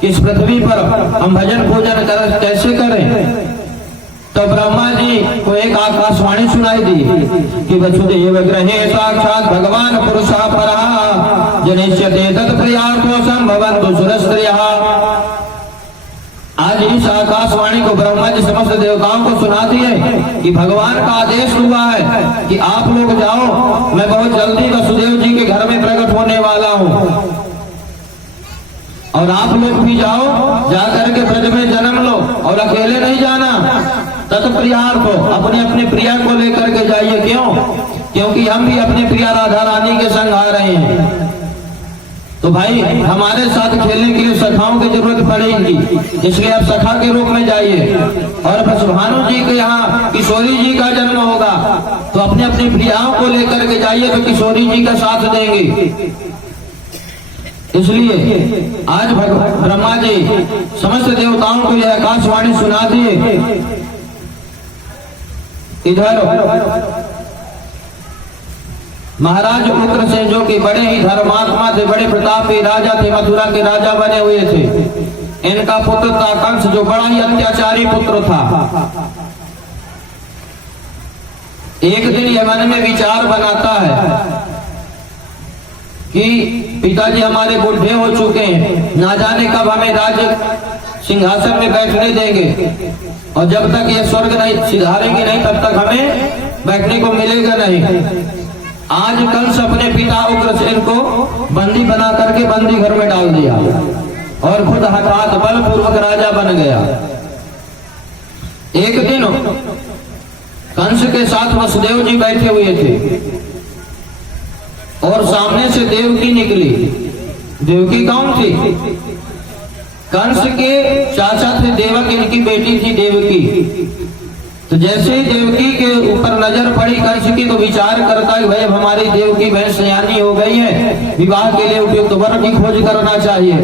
कि इस पृथ्वी पर हम भजन पूजन कैसे करें। तो ब्रह्मा जी को एक आकाशवाणी सुनाई दी कि वसुदेव गृहे साक्षात भगवान पुरुषा परः जनिष्यते तत्प्रियार्थो संभवन्तु सुरस्त्रियः। आज इस आकाशवाणी को ब्रह्मा जी समस्त देवताओं को सुना दिए कि भगवान का आदेश हुआ है कि आप लोग जाओ, मैं बहुत जल्दी वसुदेव जी के घर में प्रकट होने वाला हूँ और आप लोग भी जाओ, जाकर के ब्रज में जन्म लो और अकेले नहीं जाना। तत्प्रियार्थ हो, अपने अपने प्रिया को लेकर के जाइए। क्यों? क्योंकि हम भी अपने प्रिया राधा रानी के संग आ रहे हैं। तो भाई हमारे साथ खेलने के लिए सखाओं की जरूरत पड़ेगी, इसलिए आप सखा के रूप में जाइए। और बस भानु जी के यहाँ किशोरी जी का जन्म होगा तो अपने अपनी प्रियाओं को लेकर के जाइए, तो किशोरी जी का साथ देंगे। इसलिए आज ब्रह्मा जी समस्त देवताओं को यह आकाशवाणी सुना दिए। इधर महाराज उग्रसेन जो कि बड़े ही धर्मात्मा थे, बड़े प्रतापी राजा थे, मथुरा के राजा बने हुए थे। इनका पुत्र था कंस, जो बड़ा ही अत्याचारी पुत्र था। एक दिन यह मन में विचार बनाता है कि पिताजी हमारे बुढ़े हो चुके हैं, ना जाने कब हमें राज्य सिंहासन में बैठने देंगे, और जब तक ये स्वर्ग नहीं सिधारेंगे नहीं तब तक हमें बैठने को मिलेगा नहीं। आज कंस अपने पिता उग्रसेन को बंदी बना करके बंदी घर में डाल दिया और खुद हठात बलपूर्वक राजा बन गया। एक दिन कंस के साथ वसुदेव जी बैठे हुए थे और सामने से देवकी निकली। देवकी कौन थी? कंस के चाचा थे देवक, इनकी बेटी थी देवकी। तो जैसे ही देवकी के ऊपर नजर पड़ी कंस की, तो विचार करता है भाई अब हमारी देवकी बहन सयानी हो गई है, विवाह के लिए उपयुक्त वर की खोज करना चाहिए।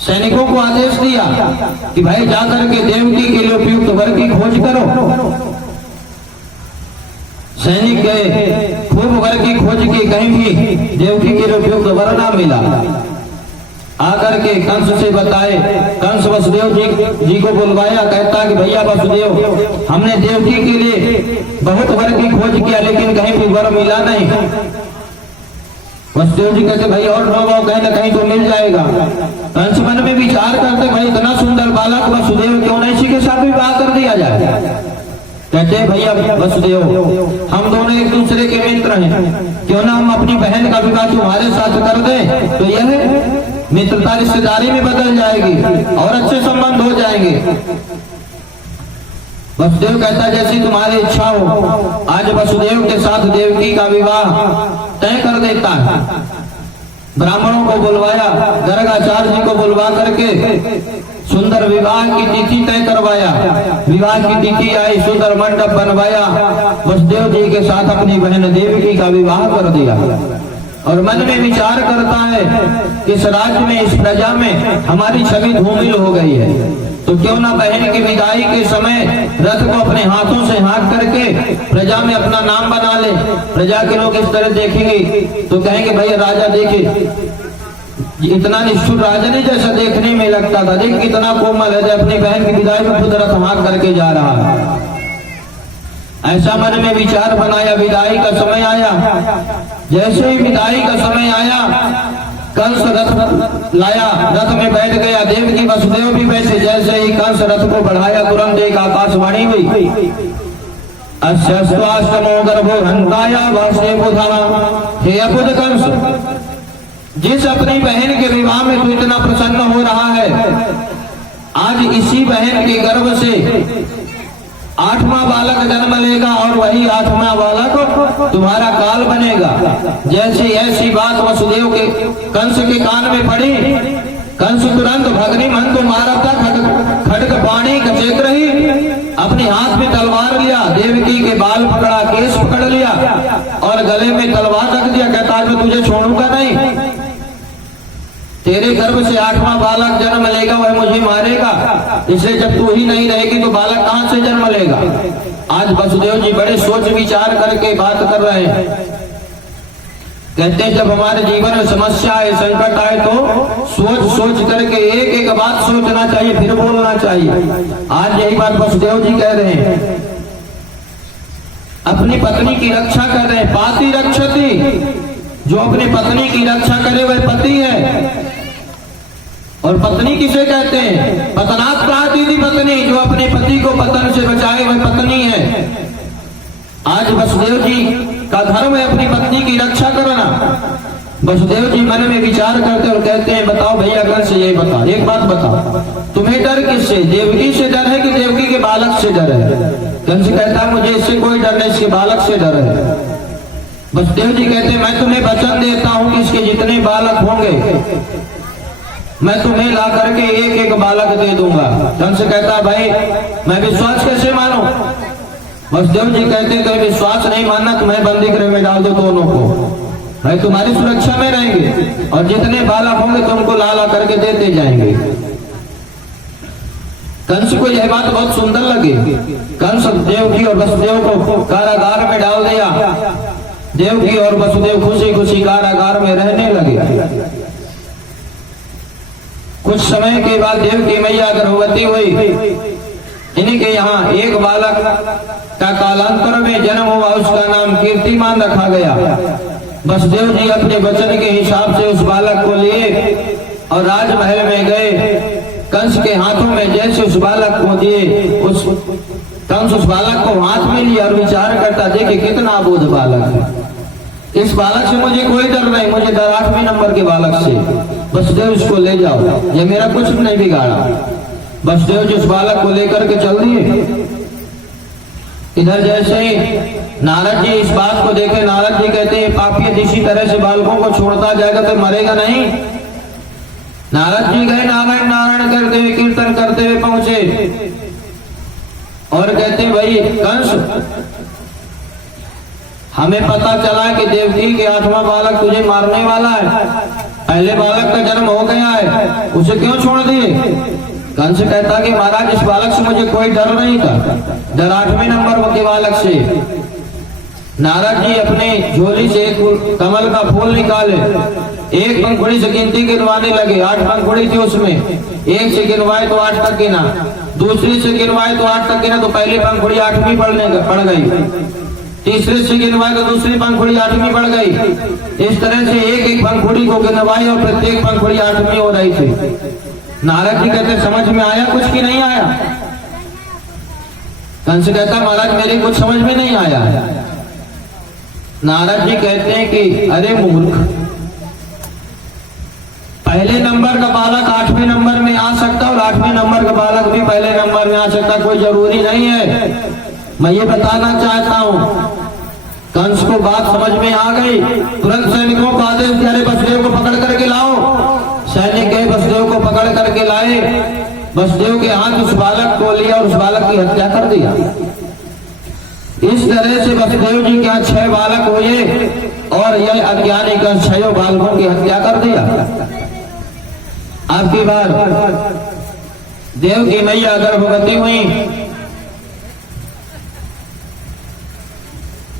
सैनिकों को आदेश दिया कि भाई जाकर के देवकी के लिए उपयुक्त वर की खोज करो। सैनिक गए, खूब वर की खोज की, कहीं भी देवकी के लिए उपयुक्त वर ना मिला। आकर के कंस से बताए, कंस वसुदेव जी को बुलवाया, कहता कि भैया वसुदेव, हमने देवकी के लिए बहुत वर की खोज किया लेकिन कहीं भी वर मिला नहीं। वसुदेव जी कहते भाई और ढूंढो, कहीं ना कहीं तो मिल जाएगा। कंस मन में विचार करते भाई इतना सुंदर बालक वसुदेव, क्यों नहीं इसी के साथ विवाह कर दिया जाए। कहते भैया वसुदेव, हम दोनों एक दूसरे के मित्र हैं, क्यों ना हम अपनी बहन का विवाह तुम्हारे साथ कर दें, तो यह मित्रता रिश्तेदारी में बदल जाएगी और अच्छे संबंध हो जाएंगे। वसुदेव कहता जैसी तुम्हारी इच्छा हो। आज वसुदेव के साथ देवकी का विवाह तय कर देता है। ब्राह्मणों को बुलवाया, गर्गाचार्य जी को बुलवा करके सुंदर विवाह की तिथि तय करवाया। विवाह की तिथि आई, सुंदर मंडप बनवाया, वसुदेव जी के साथ अपनी बहन देवकी का विवाह कर दिया। और मन में विचार करता है कि इस राज्य में, इस प्रजा में हमारी छवि धूमिल हो गई है, तो क्यों ना बहन की विदाई के समय रथ को अपने हाथों से हाँक करके प्रजा में अपना नाम बना ले। प्रजा के लोग इस तरह देखेंगे तो कहेंगे भाई राजा देखे, इतना निष्ठुर राजा नहीं जैसा देखने में लगता था, देख कितना कोमल है, अपनी बहन की विदाई में खुद रथ हाँक करके जा रहा है। ऐसा मन में विचार बनाया। विदाई का समय आया। जैसे ही विदाई का समय आया, कंस रथ लाया, रथ में बैठ गया, देवकी वसुदेव भी बैठे। जैसे ही कंस रथ को बढ़ाया, तुरंत एक आकाशवाणी हुई, अस्य स्वाष्टमो गर्भो हंताया वासे बुधावा। हे अबुध कंस, जिस अपनी बहन के विवाह में तू इतना प्रसन्न हो रहा है, आज इसी बहन के गर्भ से 8वां बालक जन्म लेगा और वही 8वां बालक तुम्हारा काल बनेगा। जैसे ऐसी बात वसुदेव के कंस के कान में पड़ी, कंस तुरंत भगनी मन को मारा था, खड्ग पाणी कचेक रही, अपने हाथ में तलवार लिया, देवकी के बाल पकड़ा, केस पकड़ लिया और गले में तलवार रख दिया। कहता मैं तुझे छोड़ूंगा नहीं, तेरे गर्भ से 8वां बालक जन्म लेगा, वह मुझे मारेगा, इसलिए जब तू ही नहीं रहेगी तो बालक कहां से जन्म लेगा। आज वसुदेव जी बड़े सोच विचार करके बात कर रहे हैं। कहते हैं जब हमारे जीवन में समस्या आए, संकट आए तो सोच सोच करके एक एक बात सोचना चाहिए, फिर बोलना चाहिए। आज यही बात वसुदेव जी कह रहे हैं, अपनी पत्नी की रक्षा कर रहे हैं। पाति रक्षति, जो अपनी पत्नी की रक्षा करे वह पति है। और पत्नी किसे कहते हैं? पतनात् प्रातिथि पत्नी, जो अपने पति को पतन से बचाए वह पत्नी है। आज वसुदेव जी का धर्म है अपनी पत्नी की रक्षा करना। वसुदेव जी मन में विचार करते और कहते हैं, बताओ भैया कंस ये बता, एक बात बता, तुम्हें डर किससे? देवकी से डर है कि देवकी के बालक से डर है? कंस कहता है मुझे इससे कोई डर नहीं, इसके बालक से डर है। वसुदेव जी कहते हैं मैं तुम्हें वचन देता हूं कि इसके जितने बालक होंगे मैं तुम्हें ला करके एक एक बालक दे दूंगा। कंस कहता भाई मैं विश्वास कैसे मानूं? वसुदेव जी कहते तो विश्वास नहीं मानना, तुम्हें बंदी गृह में डाल दो दोनों को, भाई तुम्हारी सुरक्षा में रहेंगे और जितने बालक होंगे तुमको ला ला करके देते जाएंगे। कंस को यह बात बहुत सुंदर लगी। कंस देवकी और वसुदेव को कारागार में डाल दिया। देवकी और वसुदेव खुशी खुशी कारागार में रहने लगे। कुछ समय के बाद देवकी मैया गर्भवती हुई। इन्हीं के यहाँ एक बालक का कालांतर में जन्म हुआ, उसका नाम कीर्तिमान रखा गया। वसुदेव जी अपने वचन के हिसाब से उस बालक को लिए और राजमहल में गए। कंस के हाथों में जैसे उस बालक को दिए, कंस उस बालक को हाथ में लिया और विचार करता, देखिए कितना अबोध बालक है, इस बालक से मुझे कोई डर नहीं, मुझे डर 8वें नंबर के बालक से। वसुदेव इसको ले जाओ, ये मेरा कुछ भी नहीं बिगाड़ा। वसुदेव जी उस बालक को लेकर के चल दिए। इधर जैसे ही नारद जी इस बात को देखे, नारद जी कहते हैं पापी इसी तरह से बालकों को छोड़ता जाएगा तो मरेगा नहीं। नारद जी गए, नारायण नारायण करते हुए कीर्तन करते हुए पहुंचे और कहते भाई कंस, हमें पता चला कि देवकी के 8वां बालक तुझे मारने वाला है, पहले बालक का जन्म हो गया है, उसे क्यों छोड़ दिए? कंस कहता कि महाराज इस बालक से मुझे कोई डर नहीं था, डर 8वें नंबर के बालक से। नारद जी अपने झोली से एक कमल का फूल निकाले, एक पंखुड़ी से गिनती गिनवाने लगे। 8 पंखुड़ी थी उसमें, एक से गिनवाए तो 8 तक गिना, दूसरी से गिनवाए तो 8 तक गिना, तो पहली पंखुड़ी 8वीं पड़ गई। तीसरे से गिनवाए तो दूसरी पंखुड़ी 8वीं पड़ गई। इस तरह से एक एक पंखुड़ी को गिनवाई और प्रत्येक पंखुड़ी 8वीं हो रही थी। नारद जी कहते समझ में आया कुछ की नहीं आया? कंस कहता महाराज मेरी कुछ समझ में नहीं आया। नारद जी कहते हैं कि अरे मूर्ख, पहले नंबर का बालक 8वें नंबर में आ सकता और 8वें नंबर का बालक भी पहले नंबर में आ सकता, कोई जरूरी नहीं है। मैं ये बताना चाहता हूँ। कंस को बात समझ में आ गई, तुरंत सैनिकों को आदेश दिया, वसुदेव को पकड़ करके लाओ। सैनिक गए, वसुदेव को पकड़ करके लाए। वसुदेव के हाथ उस बालक को लिया और उस बालक की हत्या कर दिया। इस तरह से वसुदेव जी के यहाँ 6 बालक हुए और यह अज्ञानी का 6 बालकों की हत्या कर दिया। आपकी बार देवकी मैया गर्भवती हुई।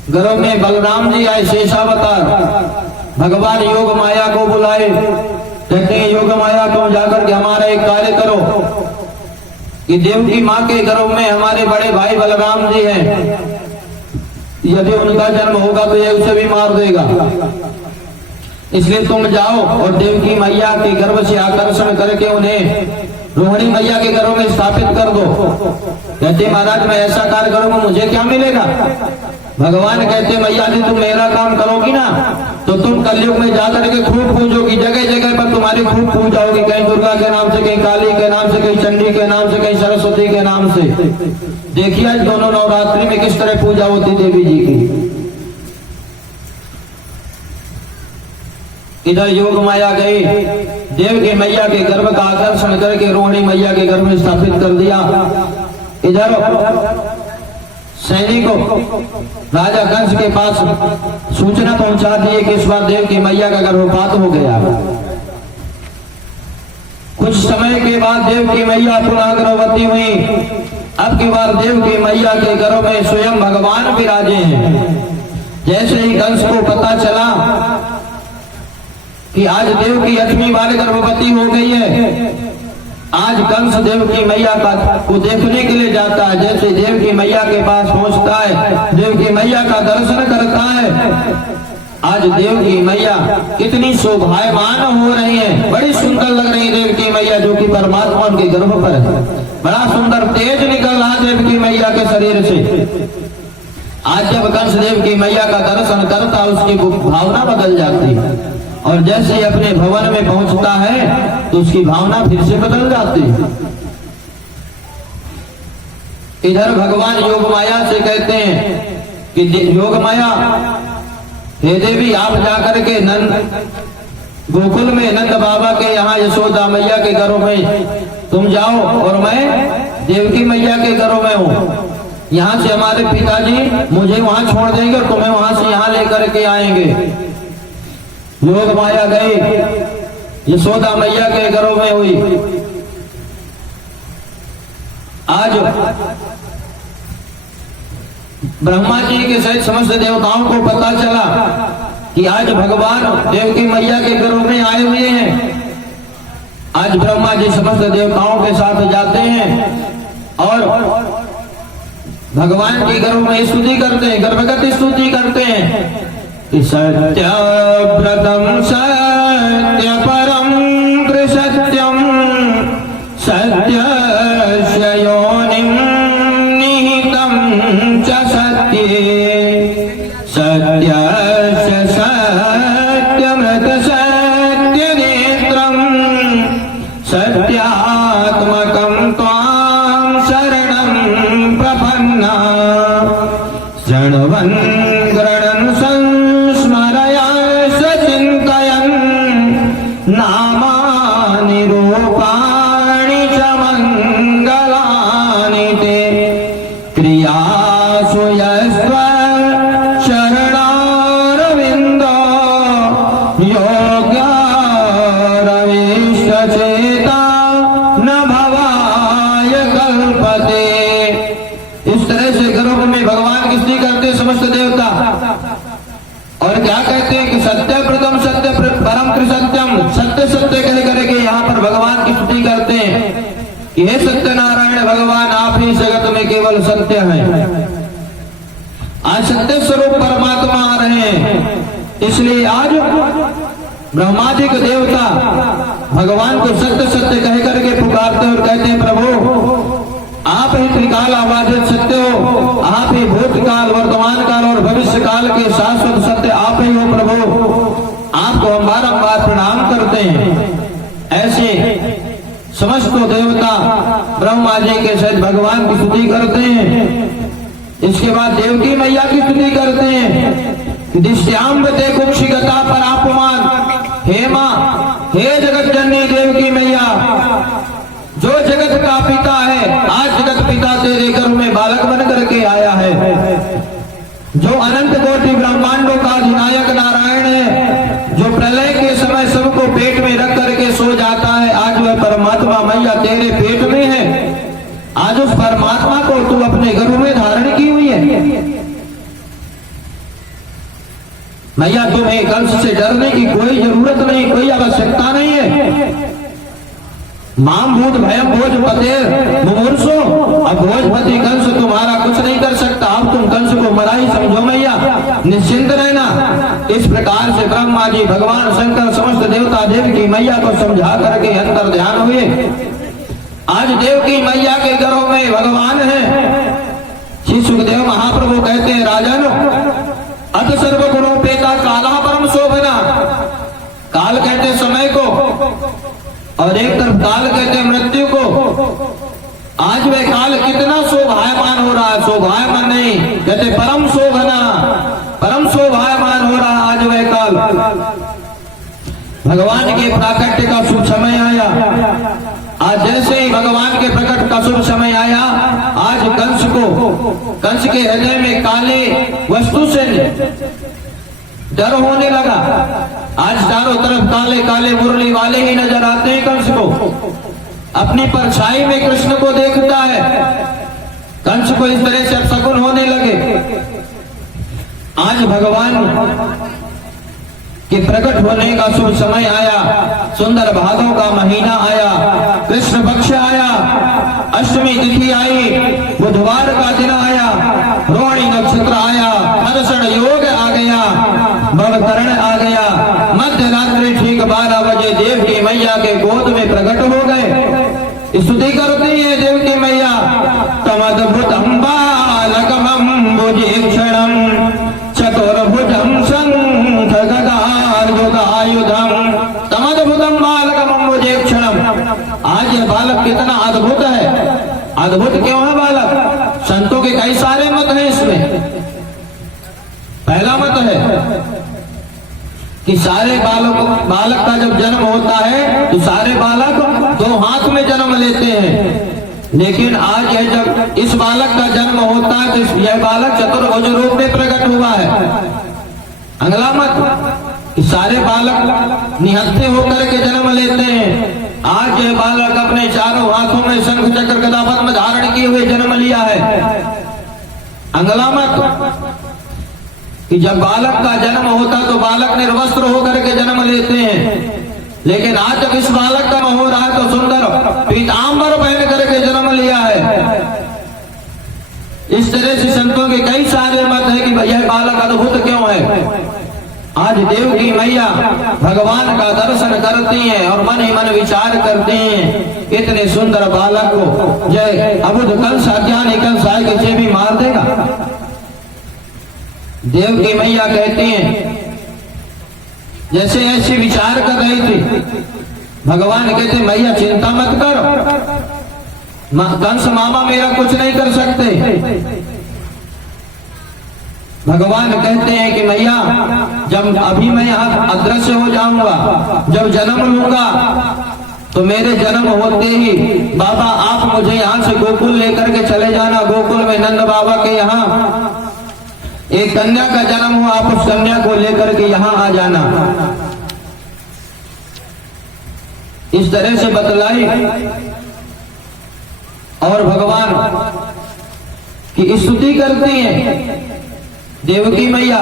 गर्भ में बलराम जी आए, शेषावतार। भगवान योग माया को बुलाए, कहते हैं योग माया तुम जाकर के हमारा एक कार्य करो कि देवकी माँ के गर्भ में हमारे बड़े भाई बलराम जी हैं, यदि उनका जन्म होगा तो ये उसे भी मार देगा, इसलिए तुम जाओ और देवकी मैया के गर्भ से आकर्षण करके उन्हें रोहिणी मैया के गर्भ में स्थापित कर दो। कहते महाराज मैं ऐसा कार्य करूंगा, मुझे क्या मिलेगा? भगवान कहते मैया जी तुम मेरा काम करोगी ना तो तुम कलयुग में जाकर के खूब पूजोगी, जगह जगह पर तुम्हारी खूब पूजा होगी, कहीं दुर्गा के नाम से, कहीं काली के नाम से, कहीं चंडी के नाम से, कहीं सरस्वती के नाम से। देखिए आज दोनों नवरात्रि में किस तरह पूजा होती देवी जी की। इधर योग माया गई, देव के मैया के गर्भ का आकर्षण करके रोहिणी मैया के गर्भ में स्थापित कर दिया। इधर सैनिकों राजा कंस के पास सूचना पहुंचा दी कि इस बार देव की मैया का गर्भपात हो गया। कुछ समय के बाद देव की मैया पुनः गर्भवती हुई। अब की बार देव की मैया के गर्भ में स्वयं भगवान विराजे हैं। जैसे ही कंस को पता चला कि आज देव की 8वीं बार गर्भवती हो गई है। आज कंस देव की मैया का को देखने के लिए जाता है। जैसे देव की मैया के पास पहुंचता है, देव की मैया का दर्शन करता है। आज देव की मैया कितनी शोभायमान हो रही है, बड़ी सुंदर लग रही है देव की मैया, जो कि परमात्मा के गर्भ पर है। बड़ा सुंदर तेज निकल रहा देव की मैया के शरीर से। आज जब कंस देव की मैया का दर्शन करता, उसकी भावना बदल जाती है, और जैसे ही अपने भवन में पहुंचता है तो उसकी भावना फिर से बदल जाती है। इधर भगवान योग माया से कहते हैं कि योग माया, हे देवी, आप जाकर के नंद गोकुल में नंद बाबा के यहाँ यशोदा मैया के घरों में तुम जाओ, और मैं देवकी मैया के घरों में हूँ। यहाँ से हमारे पिताजी मुझे वहां छोड़ देंगे और तुम्हें वहां से यहाँ लेकर के आएंगे। योग माया गई, यशोदा मैया के घरों में हुई। आज ब्रह्मा जी के सहित समस्त देवताओं को पता चला कि आज भगवान देवकी मैया के घरों में आए हुए हैं। आज ब्रह्मा जी समस्त देवताओं के साथ जाते हैं और भगवान के घरों में स्तुति करते हैं, गर्भगत स्तुति करते हैं। सत्य व्रतम सत्य परम कृसत्यम सत्य योनिम निहितम च सत्ये सत्य सत्यमृत सत्य नेत्रम सत्यात्मकं त्वां शरणं प्रपन्ना शृण्वन् गृह्णन् नामानि रूपाणि च मङ्गलानि ते क्रियासु यस्त्व शरणारविन्दो योग्यरविष्टचेता न भवाय कल्पते। इस तरह से गर्भ में भगवान की स्तुति करते समस्त देवता, और क्या कहते हैं कि सत्य प्रथम सत्य परम कृसत्यम, सत्य सत्य कह करके यहाँ पर भगवान की स्तुति करते हैं कि हे सत्यनारायण भगवान, आप ही जगत में केवल सत्य हैं। आज सत्य स्वरूप परमात्मा आ रहे हैं, इसलिए आज ब्रह्मादिक देवता भगवान को सत्य सत्य कह करके पुकारते और कहते हैं, प्रभु आप ही त्रिकाल आबादित सत्य हो, आप ही भूतकाल वर्तमान काल और भविष्य काल के शाश्वत सत्य आप ही हो। प्रभु आपको हम बारंबार प्रणाम करते हैं। ऐसे समस्त देवता ब्रह्मा जी के सहित भगवान की स्तुति करते हैं। इसके बाद देवकी मैया की स्तुति करते हैं। दिश्याम्बते कुक्षिगता परापमान, हे माँ, हे जगत जननी देवकी मैया, जो जगत का पिता है, आज जगत पिता तेरे गर्भ में बालक बन करके आया है। जो अनंत कोटि ब्रह्मांडों का अधिनायक नारायण है, जो प्रलय के समय सबको पेट में रख करके सो जाता है, आज वह परमात्मा मैया तेरे पेट में है। आज उस परमात्मा को तू अपने गर्भ में धारण की हुई है। मैया तुम्हें कंस से डरने की कोई जरूरत नहीं, कोई आवश्यकता नहीं है। माम भूत भयम भोज पते मुमूर्षो, अब भोजपति कंस तुम्हारा कुछ नहीं कर सकता। अब तुम कंस को मरा ही समझो मैया, निश्चिंत रहना। इस प्रकार से ब्रह्मा जी, भगवान शंकर, समस्त देवता देव की मैया को समझा करके अंतर ध्यान हुए। आज देव की मैया के घरों में भगवान है। श्री सुखदेव महाप्रभु कहते हैं, राजन अत सर्वगुणोपेता काला परम शोभना। काल कहते समय को, और एक तरफ काल कहते मृत्यु को। आज वह काल कितना शोभायमान हो रहा है, शोभायमान नहीं कहते परम शोभना, परम शोभायमान हो रहा आज वह काल। भगवान के प्राकट्य का शुभ समय आया। आज जैसे ही भगवान के प्रकट का शुभ समय आया, आज कंस के हृदय में काले वस्तु से डर होने लगा। आज चारों तरफ काले काले मुरली वाले ही नजर आते हैं। कंस को अपनी परछाई में कृष्ण को देखता है। कंस को इस तरह से अपशकुन होने लगे। आज भगवान कि प्रकट होने का शुभ समय आया, सुंदर भादों का महीना आया, कृष्ण पक्ष आया, अष्टमी तिथि आई, बुधवार का दिन आया, रोहिणी नक्षत्र आया, हर्षण योग आ गया, भवकरण आ गया। मध्य रात्रि ठीक 12 बजे देव की मैया के गोद में प्रकट हो गए। स्तुति करती है देव की मैया, तमद्भुतम बालकमंबुजीक्षणम चतुर्भुजम शंख गदायुधम तमद्भुतम बालकमंबुजीक्षणम। आज ये बालक कितना अद्भुत है। अद्भुत क्यों है बालक? संतों के कई सारे मत हैं इसमें। पहला मत है कि सारे बालक का जब जन्म होता है तो सारे बालक 2 हाथ में जन्म लेते हैं, लेकिन आज यह जब इस बालक का जन्म होता है तो यह बालक चतुर्भुज रूप में प्रकट हुआ है। अगला मत कि सारे बालक निहत्थे होकर के जन्म लेते हैं। आज यह बालक अपने चारों हाथों में शंख चक्र गदा पद्म धारण किए हुए जन्म लिया है। अगला मत कि जब बालक का जन्म होता तो बालक निर्वस्त्र होकर के जन्म लेते हैं, लेकिन आज जब इस बालक का हो रहा है तो सुंदर पीतांबर पहन करके जन्म लिया है। इस तरह से संतों के कई सारे मत है कि यह बालक अद्भुत क्यों है। आज देव की मैया भगवान का दर्शन करती हैं और मन ही मन विचार करते हैं, इतने सुंदर बालक को जय अबुध कंस अज्ञानी कंस आए से भी मार देगा। देव की मैया कहती हैं, जैसे ऐसे विचार कर रही थी, भगवान कहते मैया चिंता मत कर, कंस मामा मेरा कुछ नहीं कर सकते। भगवान कहते हैं कि मैया जब अभी मैं यहाँ अदृश्य हो जाऊंगा, जब जन्म लूंगा तो मेरे जन्म होते ही बाबा आप मुझे यहाँ से गोकुल लेकर के चले जाना। गोकुल में नंद बाबा के यहाँ एक कन्या का जन्म हुआ, आप उस कन्या को लेकर के यहाँ आ जाना। इस तरह से बतलाई और भगवान की स्तुति करती हैं देवकी मैया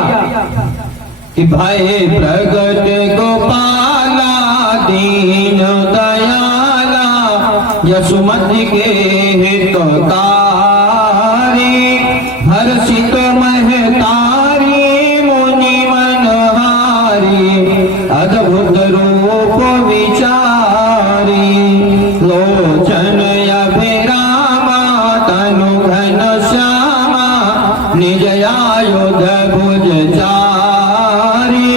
कि भाई प्रगट गोपाला दीन दयाला यशुमति के हितकारी हर्षित महतारी मुनि मनहारी अद्भुत रूप विचारी लोचन अभिरामा तनु घन श्यामा निज आयुध भुज चारी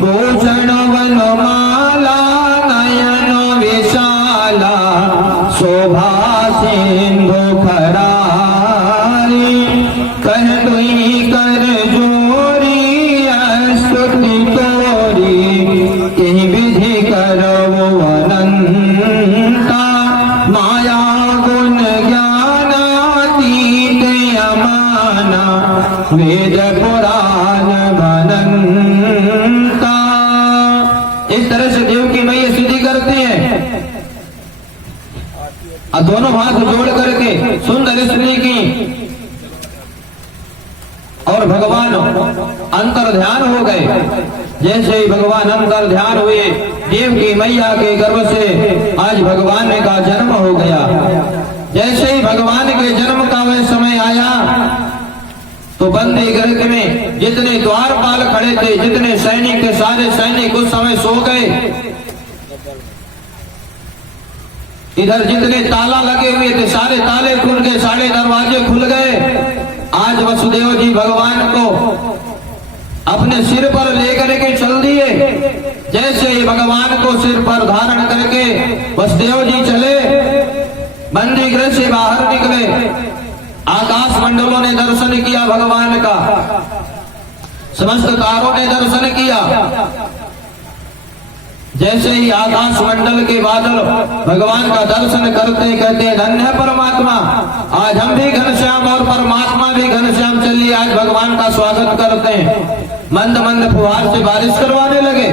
भूषण वनमाला नयन विशाला शोभा सिंधु खरारी कह दुई कर जोरी स्तुति तोरी कहीं विधि करो अनंता माया गुण ज्ञानातीत अमाना वेद पुराण बनंता। इस तरह से देव की मैया स्तुति करते हैं और दोनों हाथ जोड़ करके सुंदर स्तुति की और भगवान अंतर ध्यान हो गए। जैसे ही भगवान अंतर ध्यान हुए, देव की मैया के गर्भ से आज भगवान का जन्म हो गया। जैसे ही भगवान के जन्म का वह समय आया तो बंदी गर्ग में जितने द्वारपाल खड़े थे, जितने सैनिक थे, सारे सैनिक उस समय सो गए। इधर जितने ताला लगे हुए थे सारे ताले खुल गए, सारे दरवाजे खुल गए। आज वसुदेव जी भगवान को अपने सिर पर लेकर के चल दिए। जैसे ही भगवान को सिर पर धारण करके वसुदेव जी चले, बंदी गृह से बाहर निकले, आकाश मंडलों ने दर्शन किया भगवान का, समस्त तारों ने दर्शन किया। जैसे ही आकाश मंडल के बादल भगवान का दर्शन करते कहते हैं धन्य है परमात्मा, आज हम भी घनश्याम और परमात्मा भी घनश्याम, चलिए आज भगवान का स्वागत करते हैं। मंद मंद फुहार से बारिश करवाने लगे।